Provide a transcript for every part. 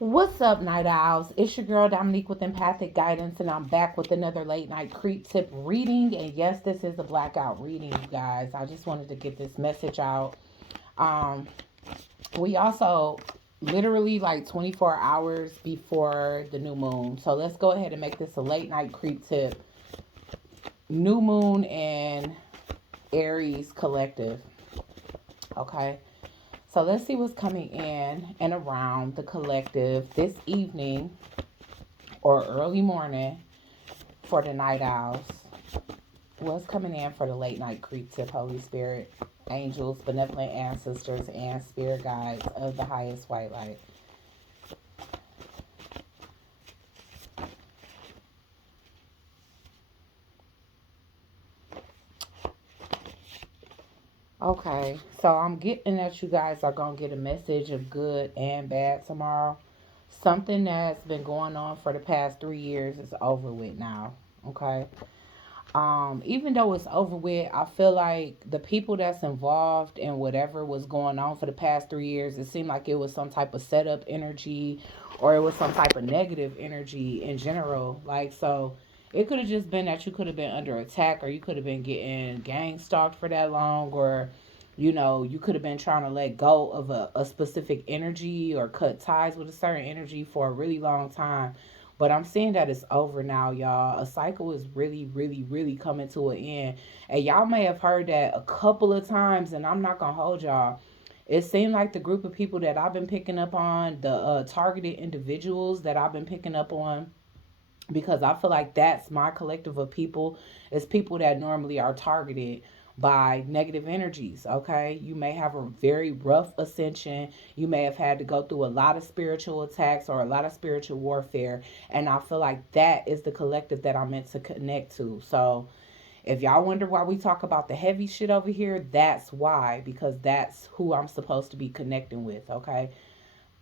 What's up, Night Owls? It's your girl Dominique with Empathic Guidance, and I'm back with another late night creep tip reading. And yes, this is a blackout reading, you guys. I just wanted to get this message out. Um, we also literally like 24 hours before the new moon. So let's go ahead and make this a late night creep tip. New moon and Aries collective. Okay. So let's see what's coming in and around the collective this evening or early morning for the night owls. What's coming in for the late night creep tip, Holy Spirit, angels, benevolent ancestors, and spirit guides of the highest white light. Okay, so I'm getting that you guys are going to get a message of good and bad tomorrow. Something that's been going on for the past 3 years is over with now. Okay. Even though it's over with, I feel like the people that's involved in whatever was going on for the past 3 years, it seemed like it was some type of setup energy or it was some type of negative energy in general. Like, so it could have just been that you could have been under attack or you could have been getting gang stalked for that long or you could have been trying to let go of a specific energy or cut ties with a certain energy for a really long time. But I'm seeing that it's over now, y'all. A cycle is really, really, really coming to an end. And y'all may have heard that a couple of times, and I'm not going to hold y'all. It seemed like the group of people that I've been picking up on, the targeted individuals that I've been picking up on, because I feel like that's my collective of people, is people that normally are targeted by negative energies. Okay, you may have a very rough ascension, you may have had to go through a lot of spiritual attacks or a lot of spiritual warfare, and I feel like that is the collective that I'm meant to connect to. So if y'all wonder why we talk about the heavy shit over here, that's why, because that's who I'm supposed to be connecting with. Okay,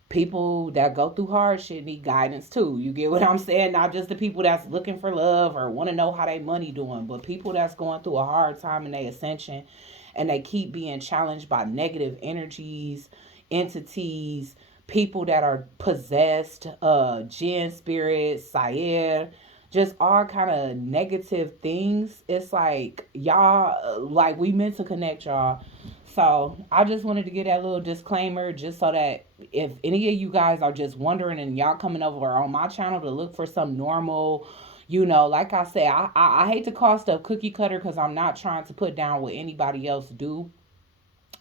people that go through hard shit need guidance too. You get what I'm saying? Not just the people that's looking for love or want to know how they money doing, but people that's going through a hard time in their ascension and they keep being challenged by negative energies, entities, people that are possessed, jinn spirits, Sayed, just all kind of negative things. It's like y'all, like we meant to connect y'all. So I just wanted to get that little disclaimer just so that if any of you guys are just wondering and y'all coming over on my channel to look for some normal, like I said, I hate to call stuff cookie cutter because I'm not trying to put down what anybody else do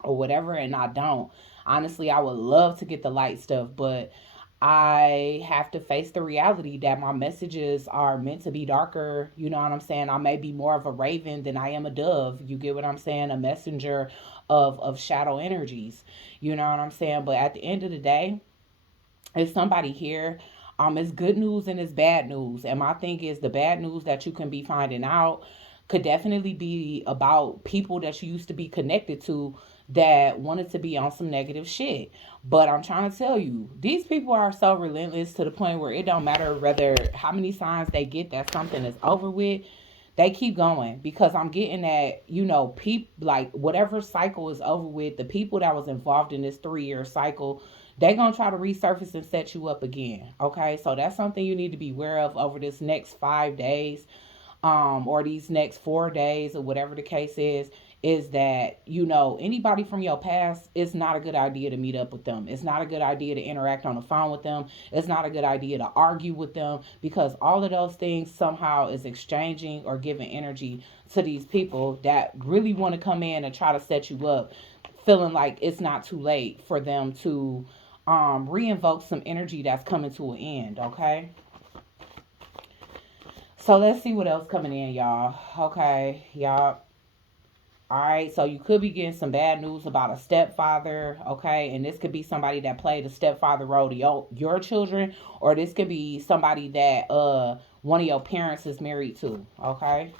or whatever, and I don't. Honestly, I would love to get the light stuff, but I have to face the reality that my messages are meant to be darker. You know what I'm saying? I may be more of a raven than I am a dove. You get what I'm saying? A messenger of shadow energies. You know what I'm saying? But at the end of the day, if somebody here, it's good news and it's bad news. And my thing is the bad news that you can be finding out could definitely be about people that you used to be connected to that wanted to be on some negative shit. But I'm trying to tell you, these people are so relentless to the point where it don't matter whether how many signs they get that something is over with, they keep going because I'm getting that, like whatever cycle is over with, the people that was involved in this 3 year cycle, they gonna try to resurface and set you up again. Okay, so that's something you need to be aware of over this next 5 days, or these next 4 days, or whatever the case is that anybody from your past, it's not a good idea to meet up with them. It's not a good idea to interact on the phone with them. It's not a good idea to argue with them because all of those things somehow is exchanging or giving energy to these people that really want to come in and try to set you up, feeling like it's not too late for them to re-invoke some energy that's coming to an end. Okay, so let's see what else coming in, y'all. Okay, y'all. All right, so you could be getting some bad news about a stepfather, okay? And this could be somebody that played a stepfather role to your children, or this could be somebody that one of your parents is married to, okay?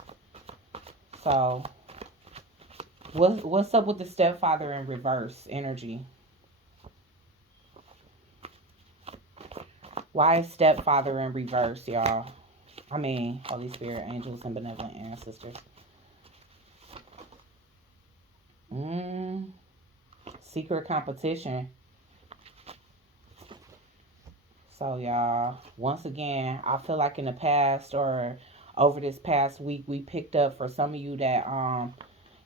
So what's up with the stepfather in reverse energy? Why is stepfather in reverse, y'all? I mean, Holy Spirit, angels, and benevolent ancestors. Secret competition. So, y'all, once again, I feel like in the past or over this past week, we picked up for some of you that,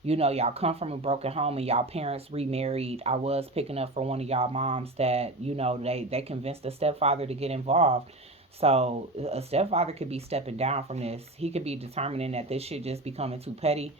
y'all come from a broken home and y'all parents remarried. I was picking up for one of y'all moms that, they convinced the stepfather to get involved. So, a stepfather could be stepping down from this. He could be determining that this shit just becoming too petty,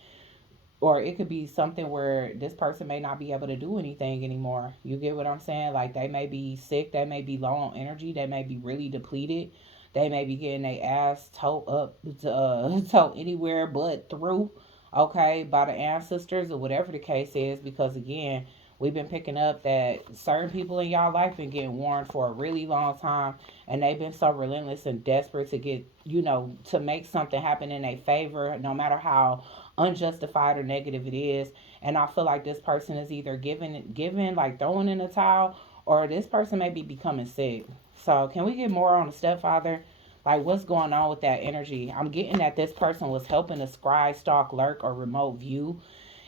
or it could be something where this person may not be able to do anything anymore. You get what I'm saying? Like, they may be sick, they may be low on energy, they may be really depleted, they may be getting their ass towed up to towed anywhere but through, okay, by the ancestors or whatever the case is. Because again, we've been picking up that certain people in y'all life been getting warned for a really long time, and they've been so relentless and desperate to get, to make something happen in their favor, no matter how unjustified or negative it is. And I feel like this person is either giving like throwing in the towel, or this person may be becoming sick. So can we get more on the stepfather? Like, what's going on with that energy? I'm getting that this person was helping to scry, stalk, lurk, or remote view,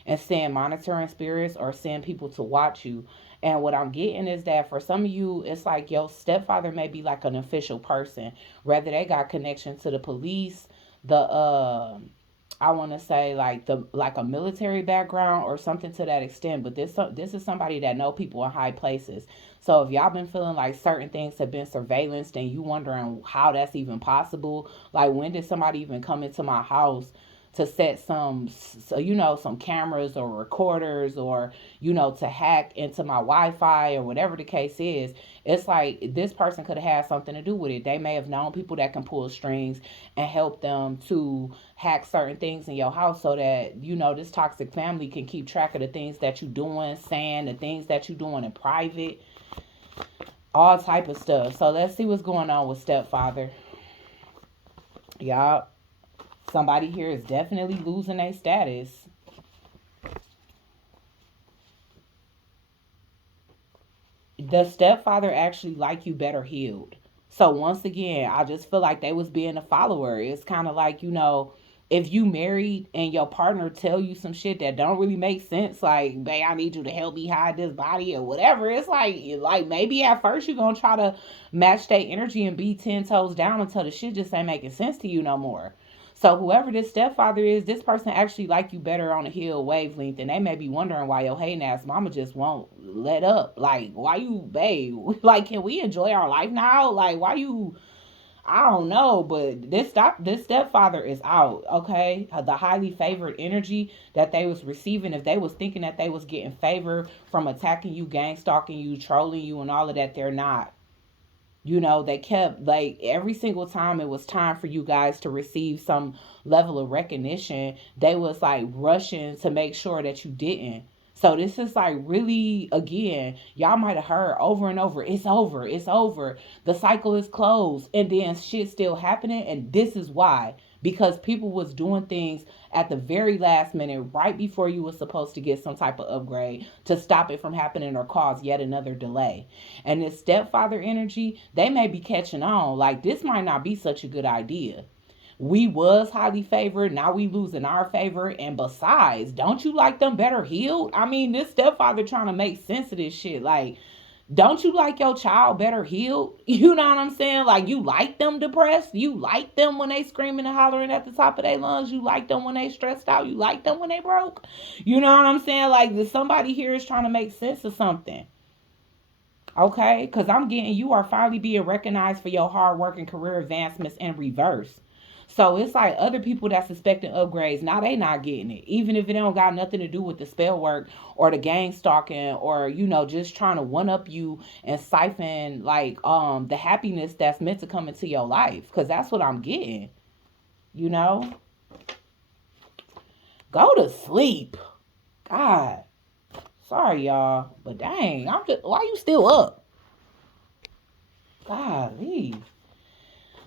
and send monitoring spirits or send people to watch you. And what I'm getting is that for some of you, it's like your stepfather may be like an official person, whether they got connection to the police, the I want to say like a military background or something to that extent. But this is somebody that know people in high places. So if y'all been feeling like certain things have been surveillanced and you wondering how that's even possible, like when did somebody even come into my house to set some cameras or recorders, or to hack into my Wi-Fi or whatever the case is. It's like this person could have had something to do with it. They may have known people that can pull strings and help them to hack certain things in your house, so that this toxic family can keep track of the things that you doing, saying, the things that you doing in private, all type of stuff. So let's see what's going on with stepfather. Y'all, somebody here is definitely losing their status. The stepfather actually like you better healed. So once again, I just feel like they was being a follower. It's kind of like, if you married and your partner tell you some shit that don't really make sense, like, babe, I need you to help me hide this body or whatever. It's like maybe at first you're gonna try to match their energy and be 10 toes down until the shit just ain't making sense to you no more. So whoever this stepfather is, this person actually like you better on a hill wavelength, and they may be wondering why your hating ass mama just won't let up. Like, why you, babe? Like, can we enjoy our life now? Like, why you? I don't know, but this stepfather is out. Okay, the highly favored energy that they was receiving, if they was thinking that they was getting favor from attacking you, gang stalking you, trolling you, and all of that, they're not. They kept, like, every single time it was time for you guys to receive some level of recognition, they was like rushing to make sure that you didn't. So this is like, really, again, y'all might have heard over and over, it's over, it's over, the cycle is closed, and then shit still happening. And this is why, because people was doing things at the very last minute, right before you was supposed to get some type of upgrade, to stop it from happening or cause yet another delay. And this stepfather energy, they may be catching on. Like, this might not be such a good idea. We was highly favored, now we losing our favor. And besides, don't you like them better healed? I mean, this stepfather trying to make sense of this shit. Like, don't you like your child better healed? You know what I'm saying? Like, you like them depressed? You like them when they screaming and hollering at the top of their lungs? You like them when they stressed out? You like them when they broke? You know what I'm saying? Like, somebody here is trying to make sense of something. Okay? Because I'm getting, you are finally being recognized for your hard work and career advancements in reverse. So it's like other people that's expecting upgrades, now they not getting it. Even if it don't got nothing to do with the spell work or the gang stalking, or, just trying to one up you and siphon, like, the happiness that's meant to come into your life. Cause that's what I'm getting. You know? Go to sleep. God. Sorry, y'all. But dang, why you still up? Golly.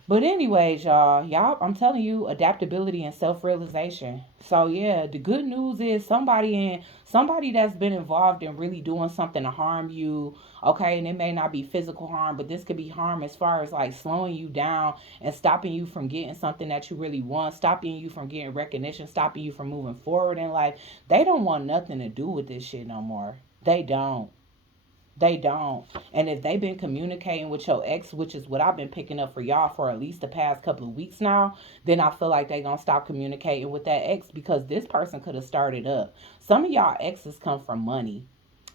But anyways, y'all, I'm telling you, adaptability and self-realization. So yeah, the good news is somebody that's been involved in really doing something to harm you. Okay, and it may not be physical harm, but this could be harm as far as like slowing you down and stopping you from getting something that you really want, stopping you from getting recognition, stopping you from moving forward in life. They don't want nothing to do with this shit no more. They don't. They don't. And if they've been communicating with your ex, which is what I've been picking up for y'all for at least the past couple of weeks now, then I feel like they gonna stop communicating with that ex, because this person could have started up. Some of y'all exes come from money.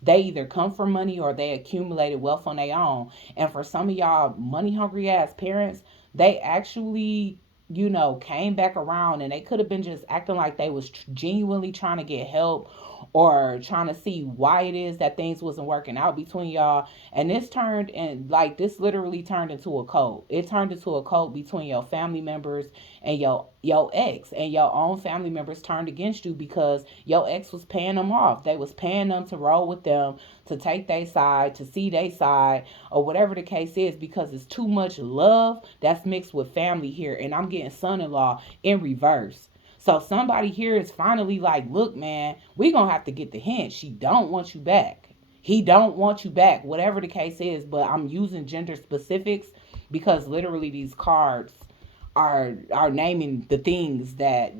They either come from money or they accumulated wealth on their own. And for some of y'all money hungry ass parents, they actually, came back around, and they could have been just acting like they was genuinely trying to get help, or trying to see why it is that things wasn't working out between y'all. And this literally turned into a cult. It turned into a cult between your family members and your ex, and your own family members turned against you because your ex was paying them off. They was paying them to roll with them, to take their side, to see their side, or whatever the case is, because it's too much love that's mixed with family here. And I'm getting son-in-law in reverse. So somebody here is finally like, look, man, we gonna have to get the hint. She don't want you back. He don't want you back, whatever the case is. But I'm using gender specifics because literally these cards are naming the things that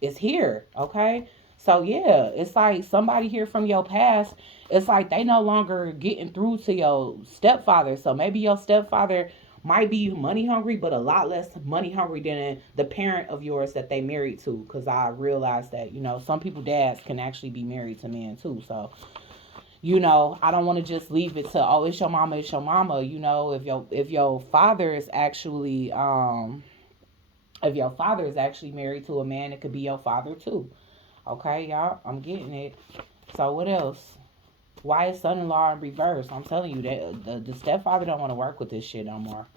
is here. Okay. So yeah, it's like somebody here from your past, it's like they no longer getting through to your stepfather. So maybe your stepfather might be money hungry, but a lot less money hungry than the parent of yours that they married to. Because I realized that some people dads can actually be married to men too. So I don't want to just leave it to, oh, it's your mama, it's your mama. If your father is actually married to a man, it could be your father too. Okay, y'all, I'm getting it. So what else? Why is son-in-law in reverse? I'm telling you that the stepfather don't want to work with this shit no more.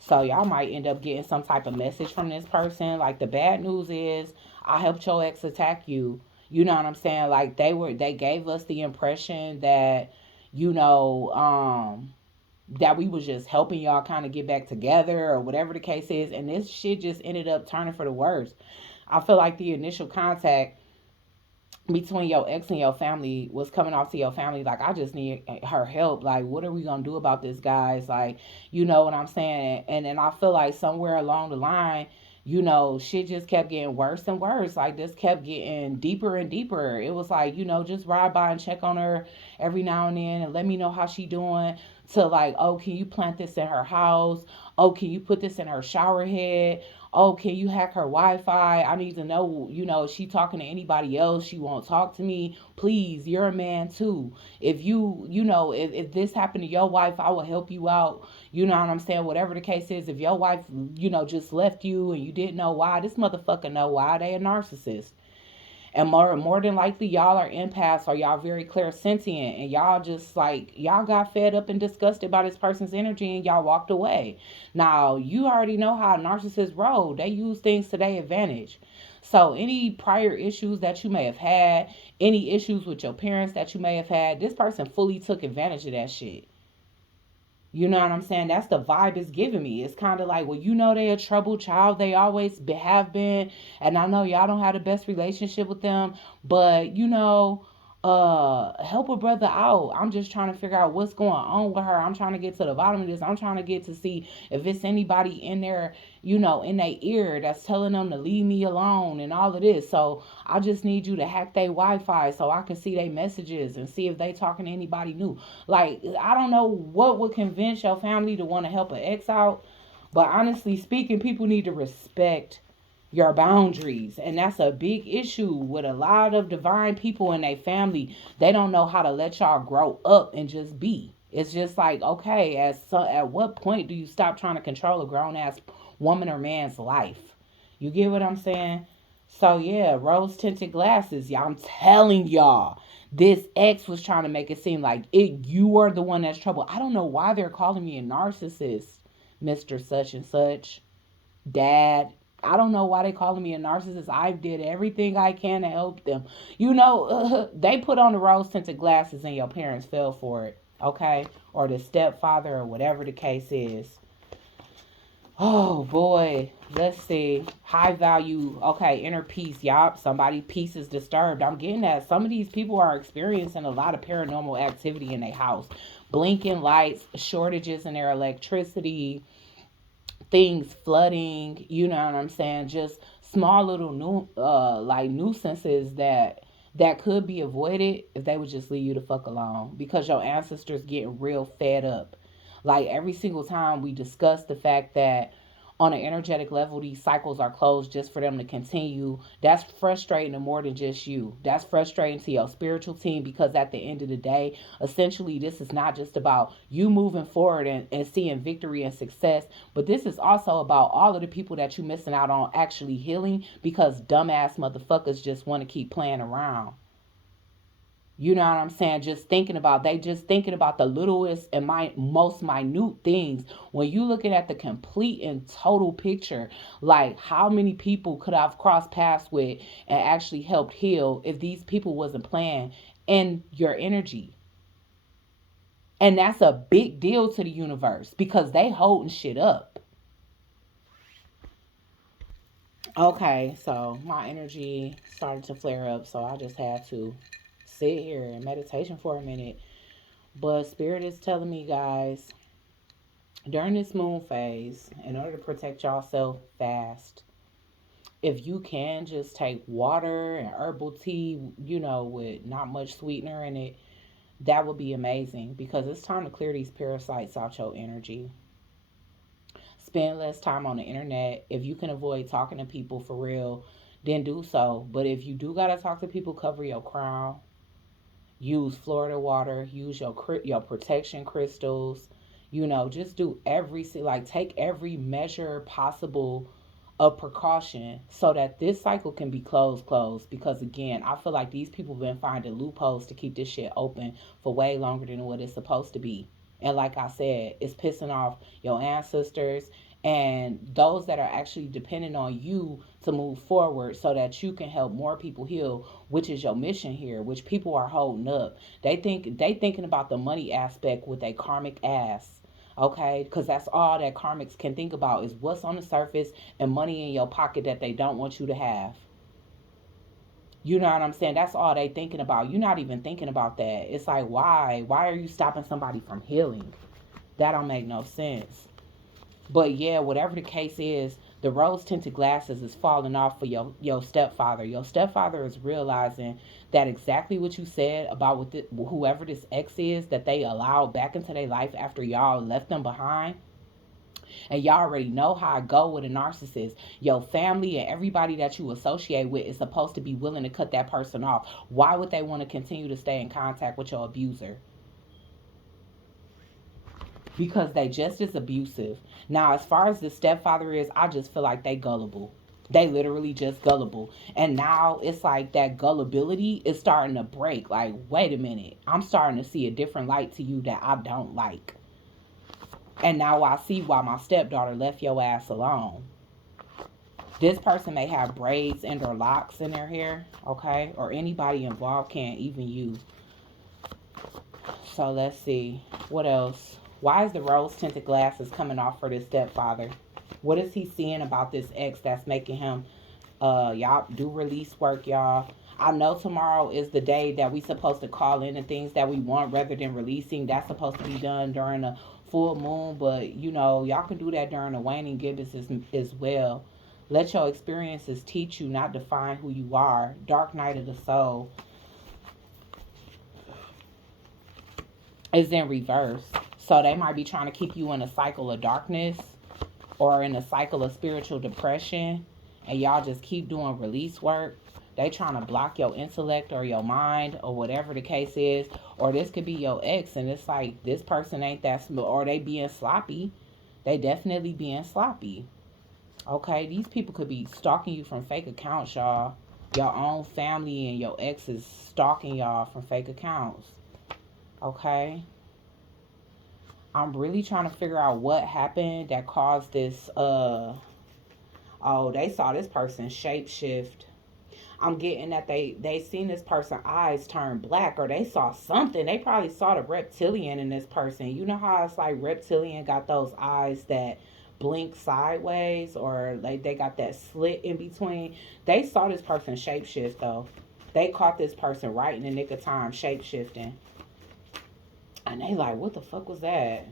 So y'all might end up getting some type of message from this person. Like, the bad news is, I helped your ex attack you. You know what I'm saying? Like, they gave us the impression that, that we was just helping y'all kind of get back together or whatever the case is. And this shit just ended up turning for the worse. I feel like the initial contact between your ex and your family was coming off to your family like, I just need her help. Like, what are we gonna do about this, guys? Like, you know what I'm saying? And then I feel like somewhere along the line, shit just kept getting worse and worse. Like, this kept getting deeper and deeper. It was like, just ride by and check on her every now and then and let me know how she doing. To like, oh, can you plant this in her house? Oh, can you put this in her shower head? Oh, can you hack her Wi-Fi? I need to know, if she talking to anybody else, she won't talk to me. Please, you're a man too. If if this happened to your wife, I will help you out. You know what I'm saying? Whatever the case is, if your wife, just left you and you didn't know why, this motherfucker know why. They a narcissist. And more than likely, y'all are empaths, or y'all very clairsentient, and y'all just like, y'all got fed up and disgusted by this person's energy and y'all walked away. Now, you already know how narcissists roll. They use things to their advantage. So any prior issues that you may have had, any issues with your parents that you may have had, this person fully took advantage of that shit. You know what I'm saying? That's the vibe it's giving me. It's kind of like, well, they a troubled child. They always have been. And I know y'all don't have the best relationship with them. But, help a brother out. I'm just trying to figure out what's going on with her. I'm trying to get to the bottom of this. I'm trying to get to see if it's anybody in there, in their ear that's telling them to leave me alone and all of this. So I just need you to hack their Wi-Fi so I can see their messages and see if they talking to anybody new. Like, I don't know what would convince your family to want to help an ex out. But honestly speaking, people need to respect your boundaries. And that's a big issue with a lot of divine people in their family. They don't know how to let y'all grow up and just be. It's just like, okay, at what point do you stop trying to control a grown ass woman or man's life? You get what I'm saying? So yeah, rose tinted glasses. Y'all, I'm telling y'all, this ex was trying to make it seem like you are the one that's trouble. I don't know why they're calling me a narcissist, Mr. Such and Such, Dad. I don't know why they calling me a narcissist. I did everything I can to help them. They put on the rose tinted glasses and your parents fell for it. Okay? Or the stepfather or whatever the case is. Oh boy. Let's see. High value. Okay, inner peace. Yup. Somebody peace is disturbed. I'm getting that. Some of these people are experiencing a lot of paranormal activity in their house. Blinking lights, shortages in their electricity, things flooding, you know what I'm saying? Just small little nuisances that that could be avoided if they would just leave you the fuck alone, because your ancestors getting real fed up. Like every single time we discuss the fact that on an energetic level these cycles are closed just for them to continue, that's frustrating to more than just you. That's frustrating to your spiritual team, because at the end of the day, essentially this is not just about you moving forward and seeing victory and success, but this is also about all of the people that you missing out on actually healing, because dumbass motherfuckers just want to keep playing around. You know what I'm saying? They just thinking about the littlest and most minute things. When you looking at the complete and total picture, like how many people could I've crossed paths with and actually helped heal if these people wasn't playing in your energy? And that's a big deal to the universe, because they holding shit up. Okay, so my energy started to flare up, so I just had to sit here in meditation for a minute. But Spirit is telling me, guys, during this moon phase, in order to protect yourself fast, if you can just take water and herbal tea, with not much sweetener in it, that would be amazing, because it's time to clear these parasites out your energy. Spend less time on the internet. If you can avoid talking to people for real, then do so. But if you do gotta talk to people, cover your crown. Use Florida water. Use your protection crystals. Just do take every measure possible of precaution so that this cycle can be closed. Because again, I feel like these people have been finding loopholes to keep this shit open for way longer than what it's supposed to be. And like I said, it's pissing off your ancestors and those that are actually depending on you to move forward so that you can help more people heal, which is your mission here, which people are holding up. They thinking about the money aspect with a karmic ass. Okay, because that's all that karmics can think about is what's on the surface and money in your pocket that they don't want you to have. You know what I'm saying? That's all they thinking about. You're not even thinking about that. It's like, why? Why are you stopping somebody from healing? That don't make no sense. But yeah, whatever the case is, the rose tinted glasses is falling off for your stepfather. Your stepfather is realizing that exactly what you said about whoever this ex is that they allowed back into their life after y'all left them behind. And y'all already know how I go with a narcissist. Your family and everybody that you associate with is supposed to be willing to cut that person off. Why would they want to continue to stay in contact with your abuser? Because they just as abusive. Now, as far as the stepfather is, I just feel like they gullible. They literally just gullible. And now it's like that gullibility is starting to break. Like, wait a minute. I'm starting to see a different light to you that I don't like. And now I see why my stepdaughter left your ass alone. This person may have braids and or locks in their hair, okay? Or anybody involved can't, even you. So let's see. What else? Why is the rose tinted glasses coming off for this stepfather? What is he seeing about this ex that's making him y'all do release work, y'all? I know tomorrow is the day that we supposed to call in the things that we want rather than releasing. That's supposed to be done during a full moon, but y'all can do that during the waning gibbous as well. Let your experiences teach you, not define who you are. Dark night of the soul is in reverse. So they might be trying to keep you in a cycle of darkness or in a cycle of spiritual depression, and y'all just keep doing release work. They trying to block your intellect or your mind or whatever the case is. Or this could be your ex, and it's like this person ain't that smart, or they being sloppy. They definitely being sloppy. Okay, these people could be stalking you from fake accounts, y'all. Your own family and your ex is stalking y'all from fake accounts. Okay. I'm really trying to figure out what happened that caused this oh, they saw this person shapeshift. I'm getting that they seen this person eyes turn black, or they saw something. They probably saw the reptilian in this person. You know how it's like reptilian got those eyes that blink sideways, or like they got that slit in between. They saw this person shapeshift though. They caught this person right in the nick of time shapeshifting. And they like, what the fuck was that?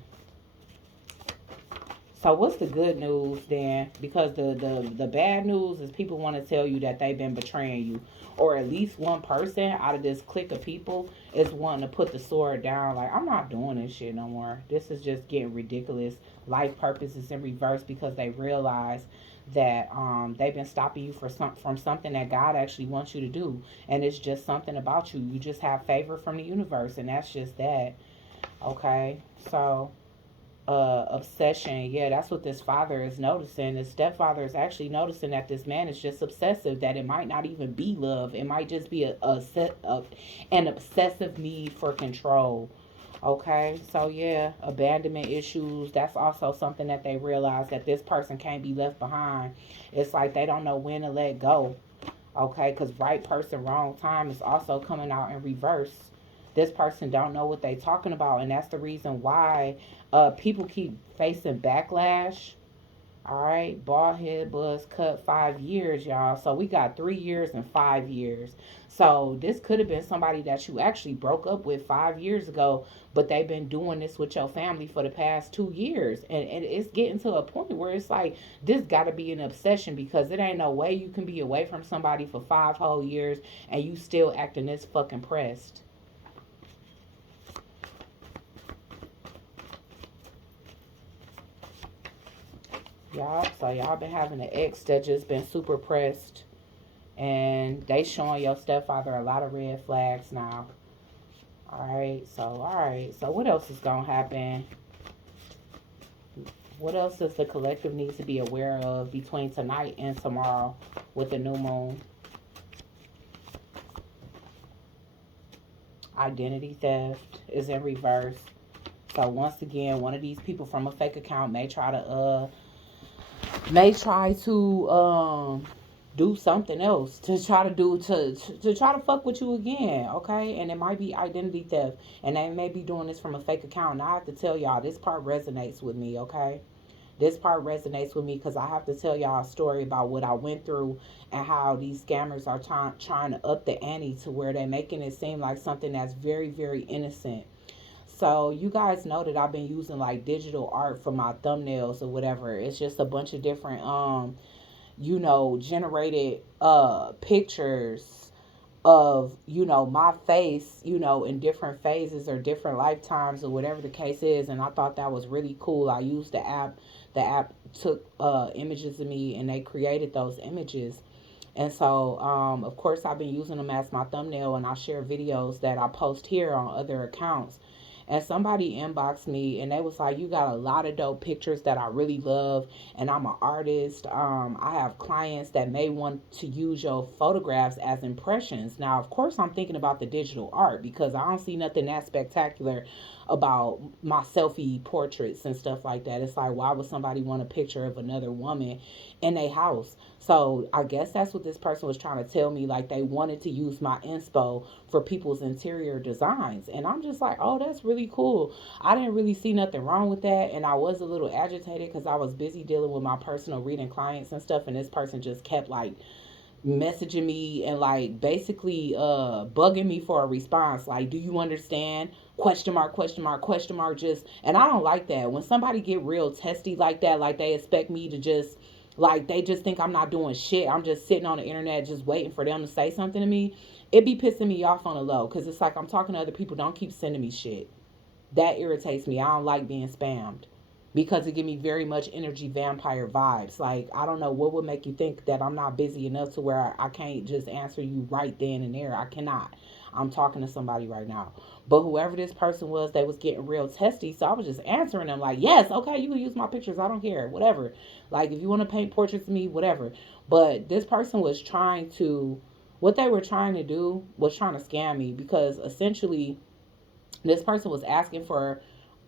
So what's the good news then? Because the bad news is people want to tell you that they've been betraying you, or at least one person out of this clique of people is wanting to put the sword down. Like, I'm not doing this shit no more. This is just getting ridiculous. Life purpose is in reverse because they realize that they've been stopping you from something that God actually wants you to do, and it's just something about you. You just have favor from the universe, and that's just that. Okay, so obsession. Yeah, that's what this father is noticing. The stepfather is actually noticing that this man is just obsessive, that it might not even be love. It might just be an obsessive need for control. Okay, so yeah, abandonment issues. That's also something that they realize, that this person can't be left behind. It's like they don't know when to let go. Okay, because right person, wrong time is also coming out in reverse. This person don't know what they talking about, and that's the reason why people keep facing backlash. All right, bald head buzz cut 5 years, y'all. So we got 3 years and 5 years. So this could have been somebody that you actually broke up with 5 years ago, but they've been doing this with your family for the past 2 years. And it's getting to a point where it's like, this got to be an obsession, because it ain't no way you can be away from somebody for 5 whole years and you still acting this fucking pressed. Y'all, so y'all been having an ex that just been super pressed, and they showing your stepfather a lot of red flags now. All right, so what else is gonna happen? What else does the collective need to be aware of between tonight and tomorrow with the new moon? Identity theft is in reverse. So once again, one of these people from a fake account may try to do something else to try to do to try to fuck with you again. Okay, and it might be identity theft, and they may be doing this from a fake account. And I have to tell y'all, this part resonates with me. Okay, this part resonates with me because I have to tell y'all a story about what I went through, and how these scammers are trying to up the ante to where they're making it seem like something that's very, very innocent. So you guys know that I've been using like digital art for my thumbnails or whatever. It's just a bunch of different generated pictures of, my face, in different phases or different lifetimes or whatever the case is. And I thought that was really cool. I used the app took images of me, and they created those images. And so, of course, I've been using them as my thumbnail, and I share videos that I post here on other accounts. And somebody inboxed me, and they was like, you got a lot of dope pictures that I really love, and I'm an artist. I have clients that may want to use your photographs as impressions. Now, of course, I'm thinking about the digital art, because I don't see nothing that spectacular about my selfie portraits and stuff like that. It's like, why would somebody want a picture of another woman in a house? So I guess that's what this person was trying to tell me. Like, they wanted to use my inspo for people's interior designs. And I'm just like, oh, that's really cool. I didn't really see nothing wrong with that. And I was a little agitated because I was busy dealing with my personal reading clients and stuff. And this person just kept like messaging me and like basically bugging me for a response, like, do you understand, question mark, question mark, question mark. Just, and I don't like that when somebody get real testy like that, like they expect me to just, like, they just think I'm not doing shit, I'm just sitting on the internet just waiting for them to say something to me. It be pissing me off on the low, because it's like I'm talking to other people, don't keep sending me shit. That irritates me. I don't like being spammed, because it give me very much energy vampire vibes. Like, I don't know what would make you think that I'm not busy enough to where I can't just answer you right then and there. I cannot. I'm talking to somebody right now. But whoever this person was, they was getting real testy. So I was just answering them like, yes, okay, you can use my pictures. I don't care. Whatever. Like, if you want to paint portraits of me, whatever. But this person was trying to, what they were trying to do was trying to scam me, because essentially this person was asking for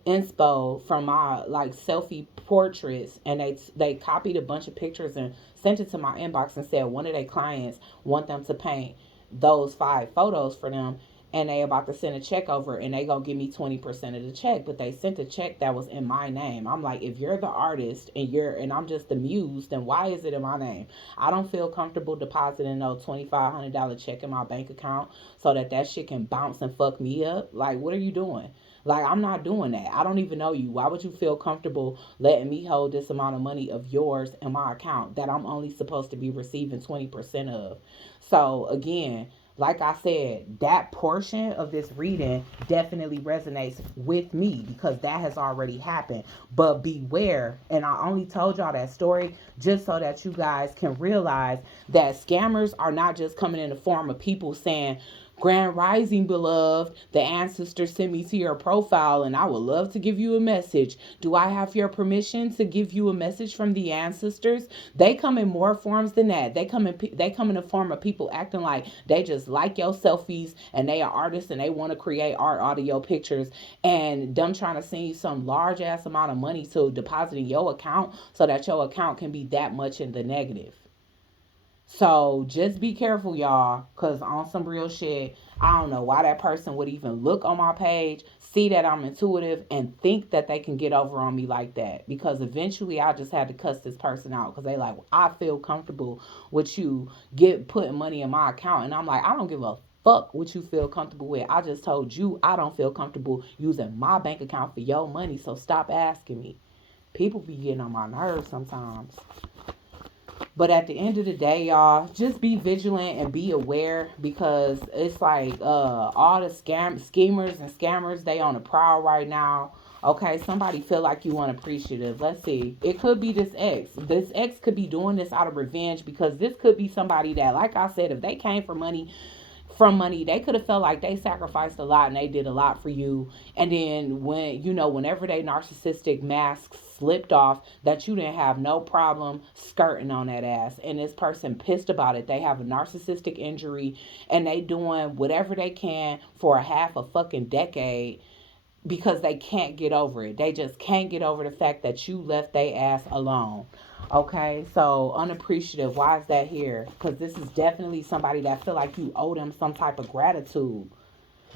inspo from my like selfie portraits, and they copied a bunch of pictures and sent it to my inbox and said one of their clients want them to paint those 5 photos for them, and they about to send a check over, and they gonna give me 20% of the check. But they sent a check that was in my name. I'm like, if you're the artist and I'm just the muse, then why is it in my name? I don't feel comfortable depositing no $2,500 check in my bank account so that shit can bounce and fuck me up. Like, what are you doing? Like, I'm not doing that. I don't even know you. Why would you feel comfortable letting me hold this amount of money of yours in my account that I'm only supposed to be receiving 20% of? So, again, like I said, that portion of this reading definitely resonates with me because that has already happened. But beware, and I only told y'all that story just so that you guys can realize that scammers are not just coming in the form of people saying, Grand Rising, beloved, the ancestors sent me to your profile and I would love to give you a message. Do I have your permission to give you a message from the ancestors? They come in more forms than that. They come in the form of people acting like they just like your selfies and they are artists and they want to create art, audio, pictures, and them trying to send you some large ass amount of money to deposit in your account so that your account can be that much in the negative. So just be careful, y'all, because on some real shit, I don't know why that person would even look on my page, see that I'm intuitive, and think that they can get over on me like that. Because eventually I just had to cuss this person out because they like, well, I feel comfortable with you get putting money in my account. And I'm like, I don't give a fuck what you feel comfortable with. I just told you I don't feel comfortable using my bank account for your money. So stop asking me. People be getting on my nerves sometimes. But at the end of the day, y'all, just be vigilant and be aware because it's like all the schemers and scammers, they on the prowl right now. Okay, somebody feel like you unappreciative. Let's see. It could be this ex. This ex could be doing this out of revenge because this could be somebody that, like I said, if they came for money, they could have felt like they sacrificed a lot and they did a lot for you. And then whenever they narcissistic mask slipped off, that you didn't have no problem skirting on that ass. And this person pissed about it. They have a narcissistic injury and they doing whatever they can for a half a fucking decade because they can't get over it. They just can't get over the fact that you left their ass alone. Okay, so unappreciative. Why is that here? Because this is definitely somebody that feel like you owe them some type of gratitude.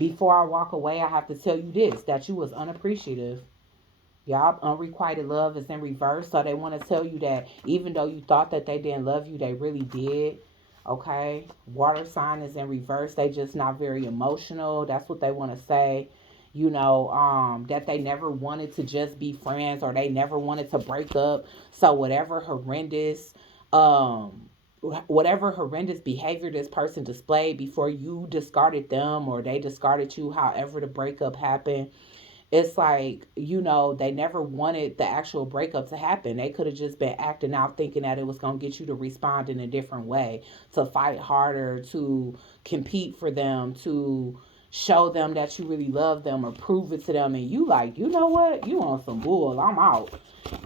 Before I walk away, I have to tell you this: that you was unappreciative. Y'all, unrequited love is in reverse. So they want to tell you that even though you thought that they didn't love you, they really did. Okay, water sign is in reverse. They just not very emotional. That's what they want to say. That they never wanted to just be friends or they never wanted to break up. So whatever horrendous behavior this person displayed before you discarded them or they discarded you, however the breakup happened, it's like, they never wanted the actual breakup to happen. They could have just been acting out thinking that it was going to get you to respond in a different way, to fight harder, to compete for them, to show them that you really love them or prove it to them. And you like, you know what? You on some bull. I'm out.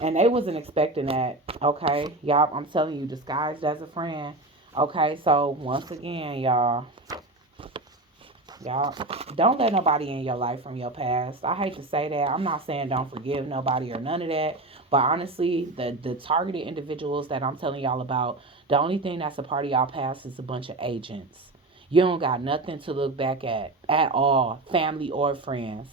And they wasn't expecting that. Okay. Y'all, I'm telling you, disguised as a friend. Okay. So once again, y'all, don't let nobody in your life from your past. I hate to say that. I'm not saying don't forgive nobody or none of that. But honestly, the targeted individuals that I'm telling y'all about, the only thing that's a part of y'all past is a bunch of agents. You don't got nothing to look back at all, family or friends.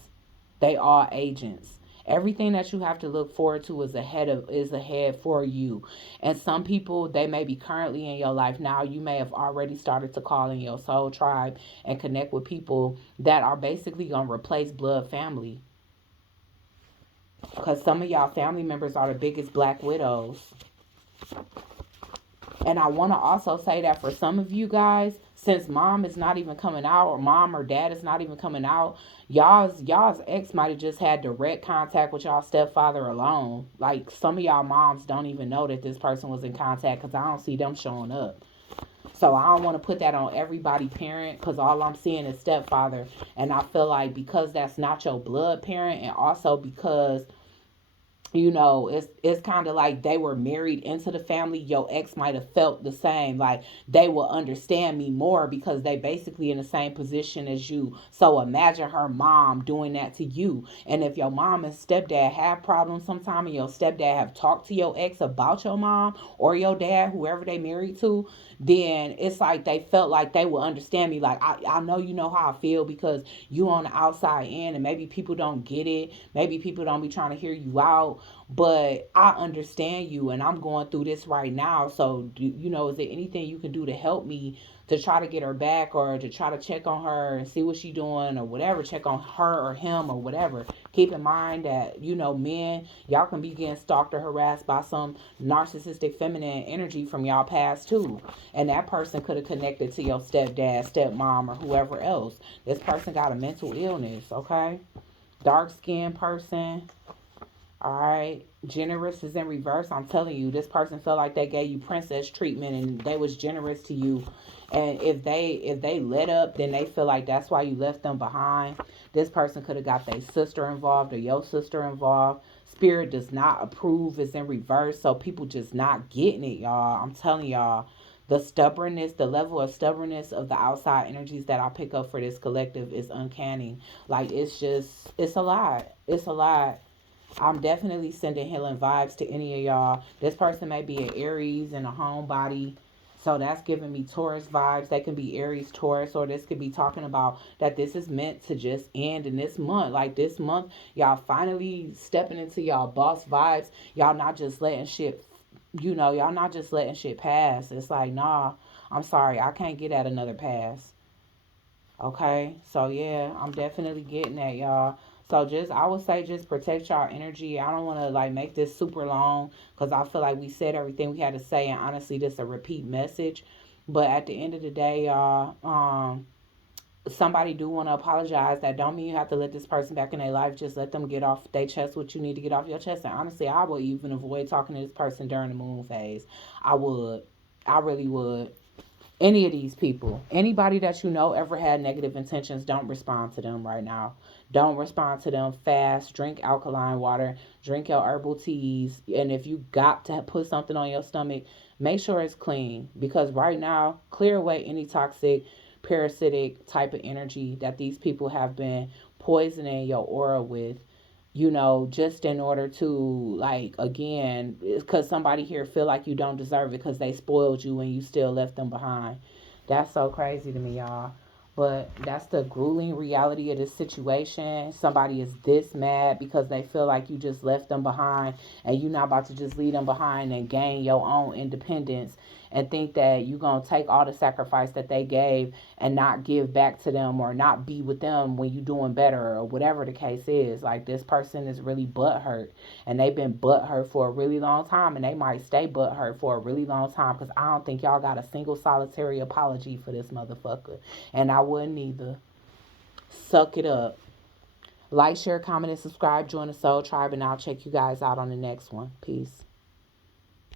They are agents. Everything that you have to look forward to is ahead for you. And some people, they may be currently in your life now. You may have already started to call in your soul tribe and connect with people that are basically gonna replace blood family. Because some of y'all family members are the biggest black widows. And I want to also say that for some of you guys, since mom is not even coming out, or mom or dad is not even coming out, y'all's ex might have just had direct contact with y'all stepfather alone. Like some of y'all moms don't even know that this person was in contact because I don't see them showing up. So I don't want to put that on everybody parent because all I'm seeing is stepfather. And I feel like because that's not your blood parent, and also because it's kind of like they were married into the family. Your ex might have felt the same, like they will understand me more because they basically in the same position as you. So imagine her mom doing that to you. And if your mom and stepdad have problems sometime and your stepdad have talked to your ex about your mom or your dad, whoever they married to, then it's like they felt like they would understand me. Like, I know you know how I feel because you on the outside in, and maybe people don't get it. Maybe people don't be trying to hear you out. but I understand you and I'm going through this right now. So, is there anything you can do to help me to try to get her back, or to try to check on her and see what she's doing or whatever, check on her or him or whatever. Keep in mind that, men, y'all can be getting stalked or harassed by some narcissistic feminine energy from y'all past too. And that person could have connected to your stepdad, stepmom, or whoever else. This person got a mental illness, okay? Dark skinned person. All right. Generous is in reverse. I'm telling you, this person felt like they gave you princess treatment and they was generous to you. And if they let up, then they feel like that's why you left them behind. This person could have got their sister involved or your sister involved. Spirit does not approve. It's in reverse. So people just not getting it, y'all. I'm telling y'all. The stubbornness, the level of stubbornness of the outside energies that I pick up for this collective is uncanny. Like, it's a lot. It's a lot. I'm definitely sending healing vibes to any of y'all. This person may be an Aries and a homebody. So that's giving me Taurus vibes. They can be Aries, Taurus, or this could be talking about that this is meant to just end in this month. Like this month, y'all finally stepping into y'all boss vibes. Y'all not just letting shit, y'all not just letting shit pass. It's like, nah, I'm sorry, I can't get at another pass. Okay, so yeah, I'm definitely getting that, y'all. So I would say just protect y'all energy. I don't want to like make this super long because I feel like we said everything we had to say, and honestly, this is a repeat message. But at the end of the day, y'all, somebody do want to apologize. That don't mean you have to let this person back in their life. Just let them get off their chest what you need to get off your chest. And honestly, I would even avoid talking to this person during the moon phase. I would. I really would. Any of these people, anybody that ever had negative intentions, don't respond to them right now. Don't respond to them. Fast. Drink alkaline water. Drink your herbal teas. And if you got to put something on your stomach, make sure it's clean. Because right now, clear away any toxic, parasitic type of energy that these people have been poisoning your aura with, just in order to, like, again, because somebody here feel like you don't deserve it because they spoiled you and you still left them behind. That's so crazy to me, y'all. But that's the grueling reality of this situation. Somebody is this mad because they feel like you just left them behind and you're not about to just leave them behind and gain your own independence and think that you're going to take all the sacrifice that they gave and not give back to them or not be with them when you're doing better or whatever the case is. Like, this person is really butthurt and they've been butthurt for a really long time, and they might stay butthurt for a really long time because I don't think y'all got a single solitary apology for this motherfucker. And I wouldn't either. Suck it up. Like, share, comment, and subscribe. Join the Soul Tribe, and I'll check you guys out on the next one. Peace.